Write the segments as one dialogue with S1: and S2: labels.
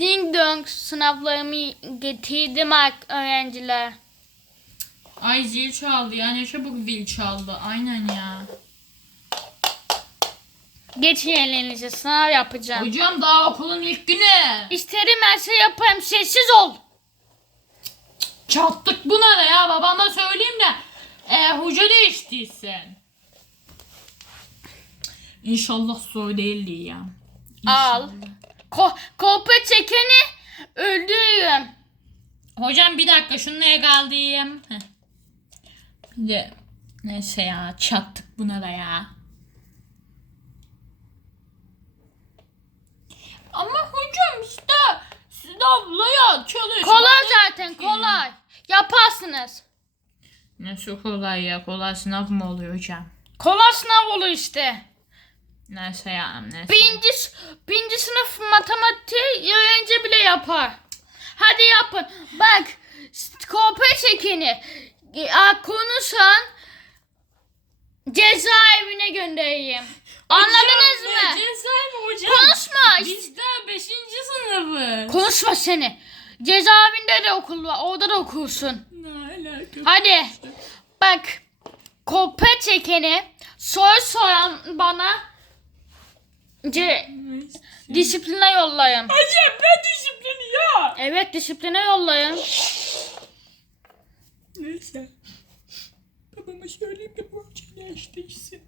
S1: Ding dong sınavlarımı getirdim öğrenciler.
S2: Ay zil çaldı ya ne çabuk zil çaldı. Aynen ya.
S1: Geçin elinize sınav yapacağım.
S2: Hocam daha okulun ilk günü.
S1: İsterim her şey yaparım sessiz ol.
S2: Çattık buna da ya babama söyleyeyim de. E, hoca değiştiysen. İnşallah soru değildi ya.
S1: Al. Ko kopya çekeni öldürürüm.
S2: Hocam bir dakika. Heh. Bir de neyse ya çattık buna da ya. Ama hocam işte sınavla ya çalış.
S1: Kolay zaten kolay. Yaparsınız.
S2: Nasıl kolay ya? Kolay sınav mı oluyor hocam?
S1: Kolay sınav olur işte.
S2: Neyse ya neyse.
S1: Birinci, birinci sınıf matematiği öğrenci bile yapar. Hadi yapın. Bak kopya çekeni a, konuşan cezaevine göndereyim. Anladınız
S2: Hocam,
S1: mı?
S2: ne Ceza mı hocam?
S1: Konuşma.
S2: Biz daha 5. sınıfı.
S1: Konuşma seni. Cezaevinde de okul var. Orada da okursun.
S2: Ne alaka?
S1: Hadi. Bak. Kopya çekeni soru soran bana ce, disipline yollayın.
S2: Hocam ne disiplini ya?
S1: Evet disipline yollayın.
S2: Neyse. Babama söyleyeyim de bu hoca değiştiyse.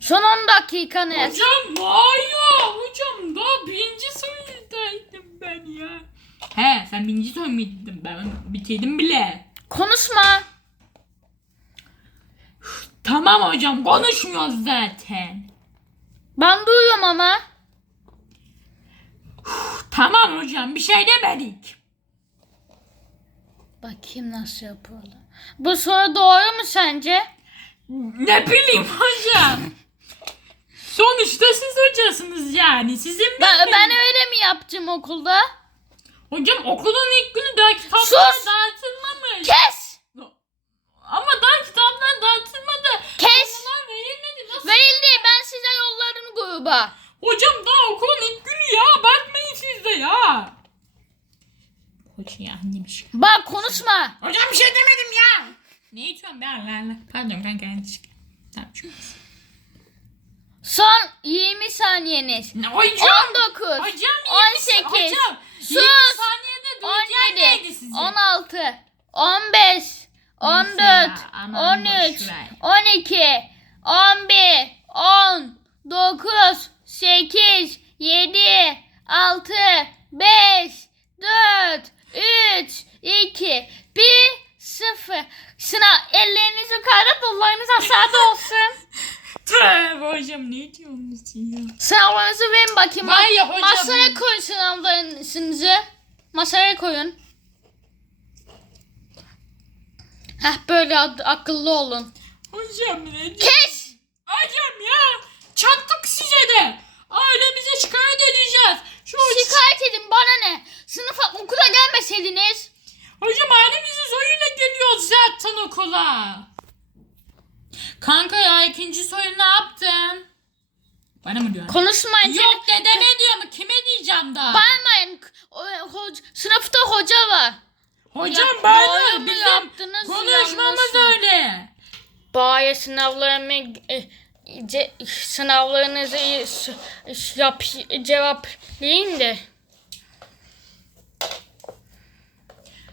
S1: Son 10 dakikanız.
S2: Hocam hayır. Hocam daha birinci sorudaydım ben ya. He sen birinci muydun? Ben bitirdim bile.
S1: Konuşma.
S2: Tamam hocam konuşmuyoruz zaten.
S1: Ben duyuyorum ama.
S2: Tamam hocam bir şey demedik.
S1: Bakayım nasıl yapıyorlar. Bu soru doğru mu sence?
S2: Ne bileyim hocam. Sonuçta siz hocasınız yani. Sizin
S1: Ben,
S2: bilmem-
S1: ben öyle mi yaptım okulda?
S2: Hocam okulun ilk günü daha kitaplar
S1: Sus!
S2: dağıtılmamış.
S1: Kes!
S2: Ama daha kitaplar dağıtılmadı.
S1: Kes!
S2: Bunlar verilmedi. Nasıl?
S1: Verildi ben size gruba.
S2: Hocam daha okulun ilk günü ya. Bakmayın siz de ya. Hoca ya demiş.
S1: Bak konuşma.
S2: Hocam bir şey demedim ya. Ne içiyorum ben Allah Allah. Pardon kanka yanlışlıkla. Tamam.
S1: Son 20 saniyeniz.
S2: Ne hocam?
S1: 19.
S2: Hocam 20
S1: 18.
S2: Hocam.
S1: Sus.
S2: 20 saniyede duyacağım neydi
S1: 17,
S2: sizin?
S1: 16, 15, 14,
S2: ya, aman
S1: 13,
S2: boş ver.
S1: 12, 11, 10, 9, 8, 7, 6, 5, 4, 3, 2, 1, 0. Sınav elleriniz yukarıda kollarınız aşağıda olsun.
S2: Tövbe hocam ne diyorsunuz ya?
S1: Sınavlarınızı verin bakayım.
S2: Var ya hocam.
S1: Masaya koyun sınavlarınızı. Masaya koyun. Heh böyle akıllı olun.
S2: Hocam ne diyorsunuz?
S1: Kes!
S2: Hocam ya çattık size de. Ailemize şikayet edeceğiz. Şu
S1: Şikayet edin bana ne? Sınıfa okula gelmeseydiniz.
S2: Hocam ailemizin soyuyla geliyoruz zaten okula. Kanka ya ikinci soyu ne yaptın? Bana mı diyorsun?
S1: Konuşmayın.
S2: Yok dedeme diyor mu? Kime diyeceğim daha?
S1: Bağırmayın. O- sınıfta hoca var.
S2: Hocam
S1: Ya,
S2: bana
S1: doğru mu
S2: bizim
S1: yaptınız,
S2: konuşmamız
S1: yanlış mı?
S2: öyle.
S1: Baya sınavlarımı e, ce- sınavlarınızı e, s- yap cevaplayın de.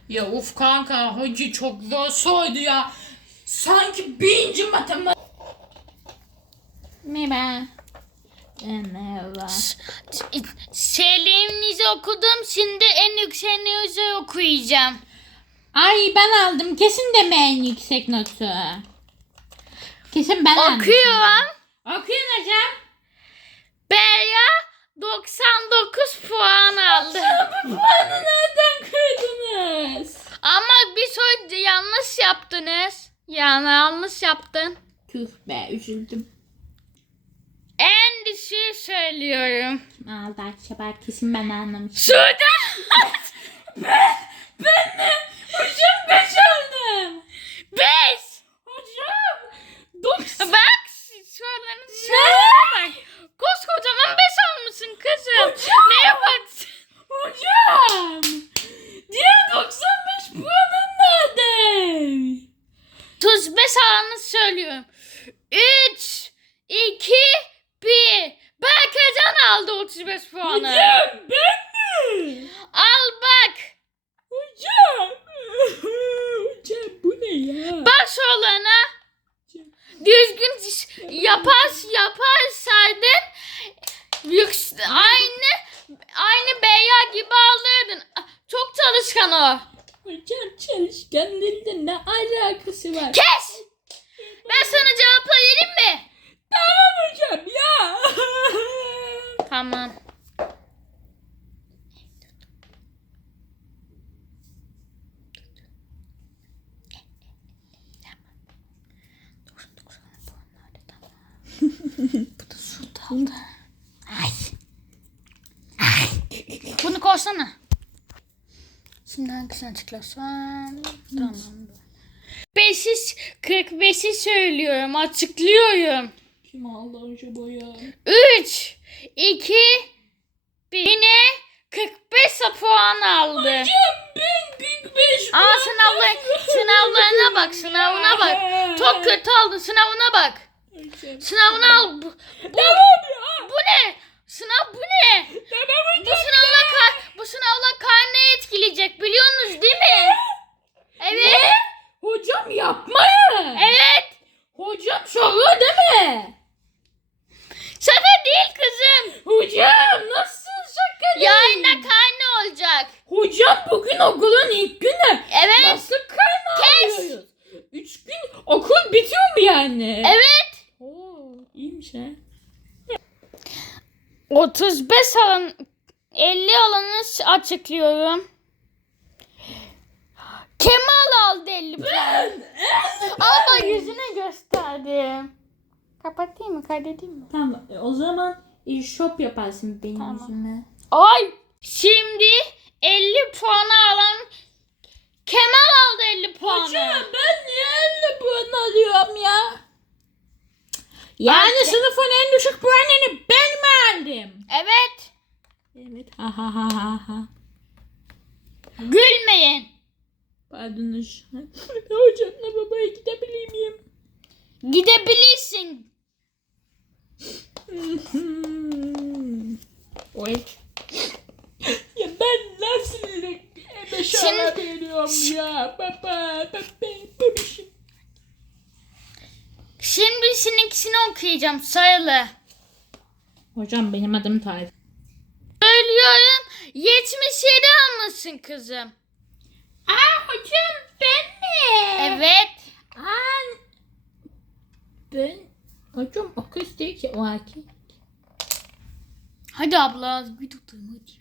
S2: Ya uf kanka hoca çok zor sordu ya. Sanki birinci matematik.
S1: Merhaba.
S2: Merhaba.
S1: Şeylerinizi okudum. Şimdi en yükseğinizi okuyacağım.
S2: Ay ben aldım. Kesin deme en yüksek notu. Kesin ben
S1: Okuyorum.
S2: Okuyun hocam.
S1: Berya 99 puan aldı.
S2: Puanı nereden kırdınız?
S1: Ama bir soru yanlış yaptınız. Yani yanlış yaptın.
S2: Tüh be üzüldüm
S1: şey söylüyorum.
S2: Aldı akşabar kesin ben anlamışım.
S1: Şuradan
S2: ben, ben de hocam beş aldım.
S1: Beş.
S2: Hocam. Doksan.
S1: Bak soruların sınavına bak. Koskocaman beş almışsın kızım. Hocam. Ne yaparsın? Hocam. Diğer 95 puanın nerede? 35 alanı söylüyorum. 3 75 puanı.
S2: Hocam ben mi?
S1: Al bak.
S2: Hocam. Hocam bu ne ya?
S1: Baş olana düzgün yapar yaparsaydın aynı aynı beya gibi alırdın. Çok çalışkan o.
S2: Hocam çalışkanlığında ne alakası var?
S1: Kes! Bu da su daldı. Ay. Ay. Bunu koysana. Şimdi hangisini açıklasam? Tamam. 5'i 45'i söylüyorum. Açıklıyorum.
S2: Kim aldı acaba ya?
S1: 3, 2, 1. Yine 45 puan aldı.
S2: Hocam ben Big Beş
S1: Aa sınavlar, sınavlarına bak, sınavına bak. Çok kötü oldu, sınavına bak. Sınavını al. Bu, bu, bu ne? Sınav bu ne? Bu sınavla kar, bu sınavla karne etkileyecek biliyorsunuz değil mi? Evet.
S2: Hocam yapmayın.
S1: Evet.
S2: Hocam şaka deme.
S1: Şaka değil kızım.
S2: Hocam nasıl şaka değil?
S1: Yarın da karne olacak.
S2: Hocam bugün okulun ilk günü.
S1: Evet.
S2: Nasıl karnı
S1: Kes.
S2: alıyoruz? Üç gün okul bitiyor mu yani?
S1: Evet.
S2: Ha.
S1: 35 alan 50 alanı açıklıyorum. Kemal aldı 50 puan. Ama yüzüne gösterdim. Kapatayım mı? Kaydedeyim mi?
S2: Tamam e, o zaman e, shop yaparsın benim
S1: Tamam.
S2: yüzüme.
S1: Ay! Şimdi 50 puanı alan Kemal aldı 50 puanı.
S2: ben niye 50 puan alıyorum ya? Yani
S1: Ben-
S2: sınıfın en düşük puanını ben mi aldım?
S1: Evet.
S2: Evet. Ha ha ha ha ha.
S1: Gülmeyin.
S2: Pardon hocam. Hocamla babaya gidebilir miyim?
S1: Gidebilirsin.
S2: Oy. Ya ben nasıl beş
S1: Şimdi-
S2: veriyorum ya baba baba babişim.
S1: Şimdi seninkisini okuyacağım sayılı.
S2: Hocam benim adım Tarık.
S1: Söylüyorum 77 almışsın kızım.
S2: Aa hocam ben mi?
S1: Evet.
S2: Aa, ben hocam o kız değil ki o erkek.
S1: Hadi abla bir tutayım hadi.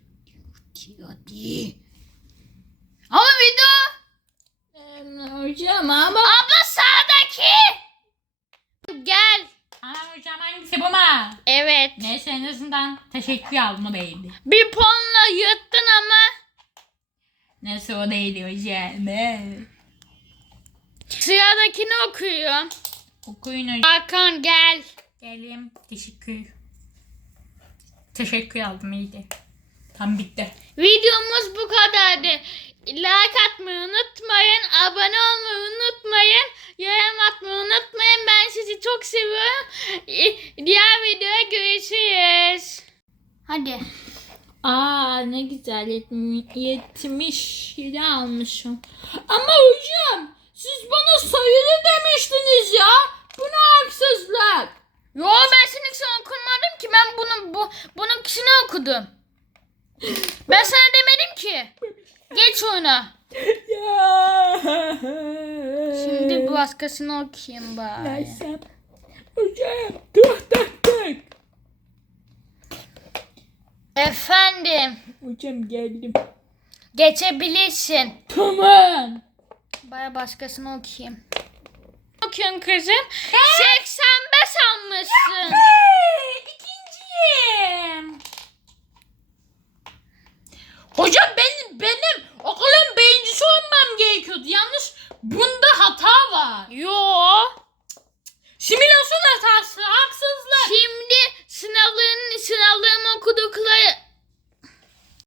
S1: Hadi hadi. Ama video.
S2: Em, hocam ama.
S1: Abla sağdaki.
S2: Hocam hangisi bu mu?
S1: Evet.
S2: Neyse en azından teşekkür aldım o değildi.
S1: Bir puanla yırttın ama.
S2: Neyse o değildi hocam.
S1: Sıradakini okuyorum.
S2: Okuyun hocam.
S1: Hakan gel.
S2: Geleyim. Teşekkür. Teşekkür aldım iyiydi. Tam bitti.
S1: Videomuz bu kadardı. Like atmayı unutmayın. Abone olmayı unutmayın. Yorum atmayı unutmayın. Ben sizi çok seviyorum. Diğer videoya görüşürüz. Hadi.
S2: Aa ne güzel yetmiş, yetmiş yedi almışım. Ama hocam siz bana sayılı demiştiniz ya. Bu ne haksızlık.
S1: Yo ben seninkisini okumadım ki. Ben bunu bu bununkisini okudum. Ben sana demedim ki. Geç oyuna.
S2: Ya.
S1: Şimdi başkasını okuyayım bari.
S2: Neyse. Hocam tık tık tık.
S1: Efendim.
S2: Hocam geldim.
S1: Geçebilirsin.
S2: Tamam.
S1: Baya başkasını okuyayım. Okuyorum kızım. 85 almışsın.